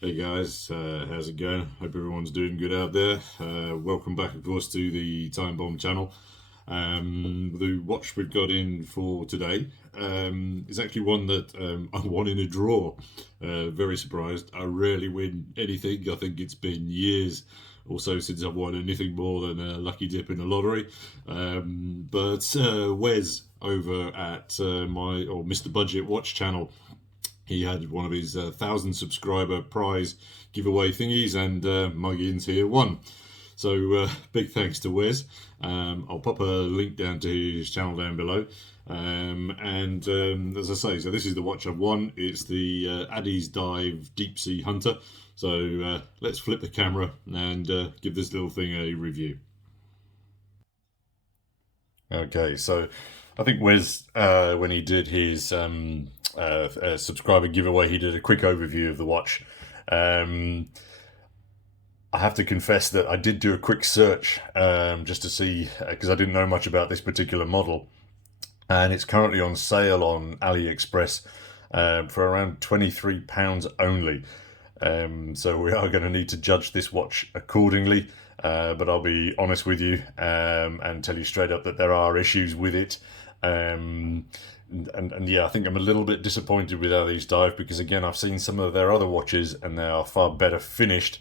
Hey guys, how's it going? Hope everyone's doing good out there. Welcome back, of course, to the Time Bomb channel. The watch we've got in for today is actually one that I won in a draw. Very surprised. I rarely win anything. I think it's been years or so since I've won anything more than a lucky dip in a lottery. But Wes over at my or Mr. Budget Watch channel, he had one of his 1,000 subscriber prize giveaway thingies, and Muggins here won. So big thanks to Wes. I'll pop a link down to his channel down below. And as I say, so this is the watch I've won. It's the Addiesdive Deep Sea Hunter. So let's flip the camera and give this little thing a review. Okay, so I think Wes, when he did his subscriber giveaway, he did a quick overview of the watch. I have to confess that I did do a quick search just to see, because I didn't know much about this particular model. And it's currently on sale on AliExpress for around £23 only. So we are going to need to judge this watch accordingly. But I'll be honest with you and tell you straight up that there are issues with it. And yeah, I think I'm a little bit disappointed with Addiesdive because, again, I've seen some of their other watches and they are far better finished.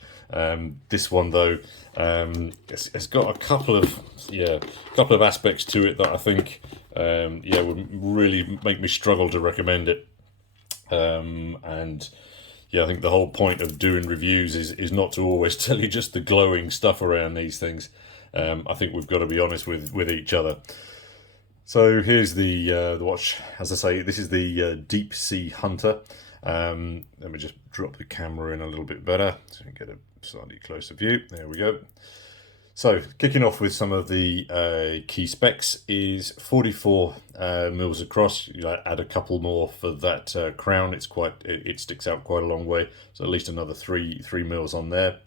This one, though, it's got a couple of aspects to it that I think would really make me struggle to recommend it. And yeah, I think the whole point of doing reviews is not to always tell you just the glowing stuff around these things. I think we've got to be honest with each other. So here's the watch. As I say, this is the Deep Sea Hunter. Let me just drop the camera in a little bit better so you can get a slightly closer view. There we go. So kicking off with some of the key specs is 44 mils across. You add a couple more for that crown. It sticks out quite a long way. So at least another three mils on there.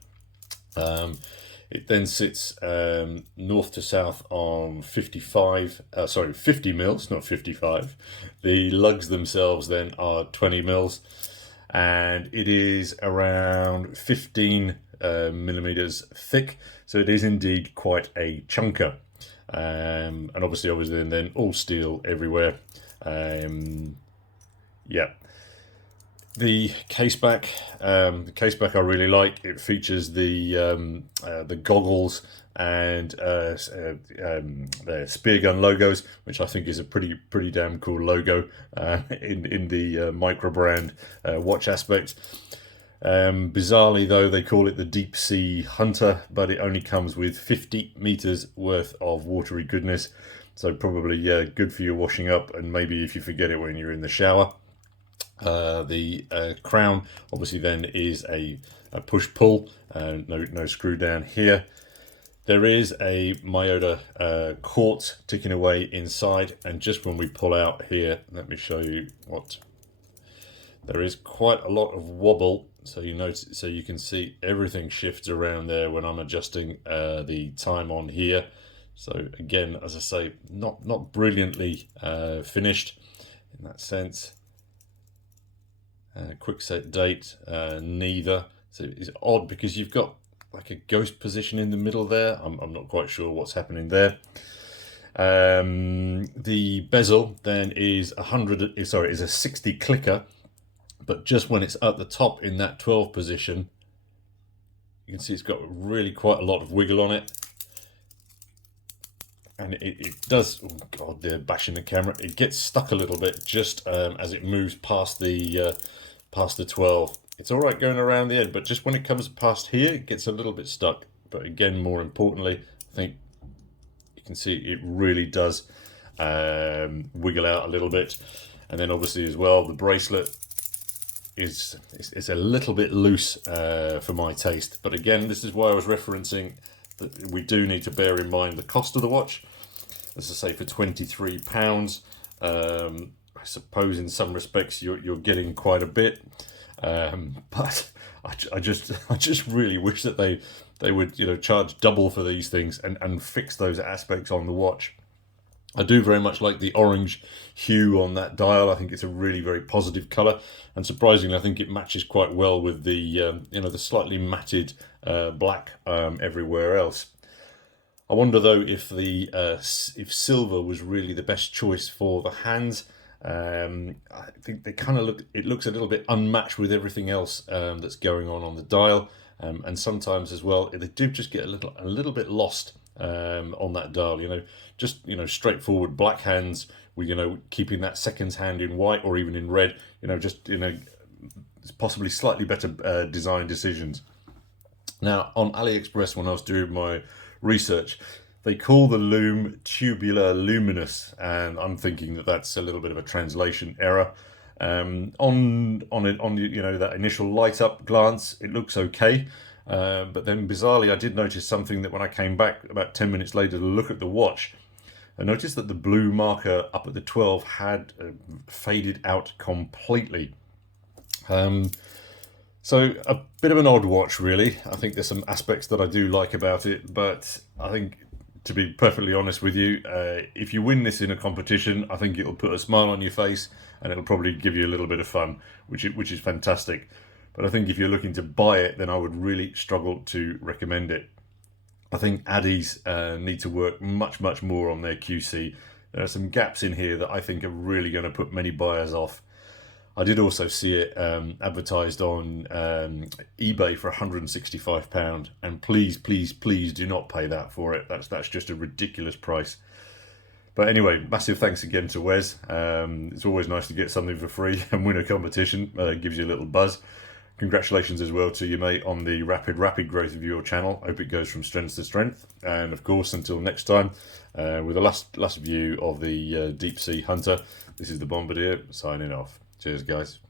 It then sits north to south on 50 mils, not 55. The lugs themselves then are 20 mils, and it is around 15 millimeters thick. So it is indeed quite a chunker. And obviously then all steel everywhere. Yeah. The caseback, I really like. It features the goggles and the spear gun logos, which I think is a pretty damn cool logo in the micro brand watch aspect. Bizarrely, though, they call it the Deep Sea Hunter, but it only comes with 50 meters worth of watery goodness. So probably good for your washing up, and maybe if you forget it when you're in the shower. The crown obviously then is a push-pull, no screw down here. There is a Myoda quartz ticking away inside, and just when we pull out here, let me show you what. There is quite a lot of wobble, so you can see everything shifts around there when I'm adjusting the time on here. So again, as I say, not brilliantly finished in that sense. Quick set date, neither. So it's odd because you've got like a ghost position in the middle there. I'm not quite sure what's happening there. The bezel then is is a 60 clicker, but just when it's at the top in that 12 position, you can see it's got really quite a lot of wiggle on it. And it does, oh God, they're bashing the camera. It gets stuck a little bit just as it moves past the 12. It's all right going around the end, but just when it comes past here, it gets a little bit stuck. But again, more importantly, I think you can see it really does wiggle out a little bit. And then obviously as well, the bracelet is a little bit loose for my taste. But again, this is why I was referencing that we do need to bear in mind the cost of the watch. As I say, for £23, I suppose in some respects you're getting quite a bit, but I just really wish that they would charge double for these things and fix those aspects on the watch. I do very much like the orange hue on that dial. I think it's a really very positive colour, and surprisingly, I think it matches quite well with the the slightly matted black everywhere else. I wonder though if the if silver was really the best choice for the hands. I think they kind of look. It looks a little bit unmatched with everything else that's going on the dial, and sometimes as well they do just get a little bit lost on that dial. Just straightforward black hands with keeping that seconds hand in white or even in red. Just possibly slightly better design decisions. Now, on AliExpress, when I was doing my research, they call the loom tubular luminous, and I'm thinking that that's a little bit of a translation error. On that initial light up glance, it looks okay, but then bizarrely, I did notice something that when I came back about 10 minutes later to look at the watch, I noticed that the blue marker up at the 12 had faded out completely. So a bit of an odd watch, really. I think there's some aspects that I do like about it, but I think, to be perfectly honest with you, if you win this in a competition, I think it'll put a smile on your face and it'll probably give you a little bit of fun, which is fantastic. But I think if you're looking to buy it, then I would really struggle to recommend it. I think Addies need to work much more on their QC. There are some gaps in here that I think are really going to put many buyers off. I did also see it advertised on eBay for £165, and please do not pay that for it. That's just a ridiculous price. But anyway, massive thanks again to Wes. It's always nice to get something for free and win a competition. Gives you a little buzz. Congratulations as well to you, mate, on the rapid growth of your channel. Hope it goes from strength to strength. And of course, until next time, with the last view of the Deep Sea Hunter, this is the Bombardier signing off. Cheers, guys.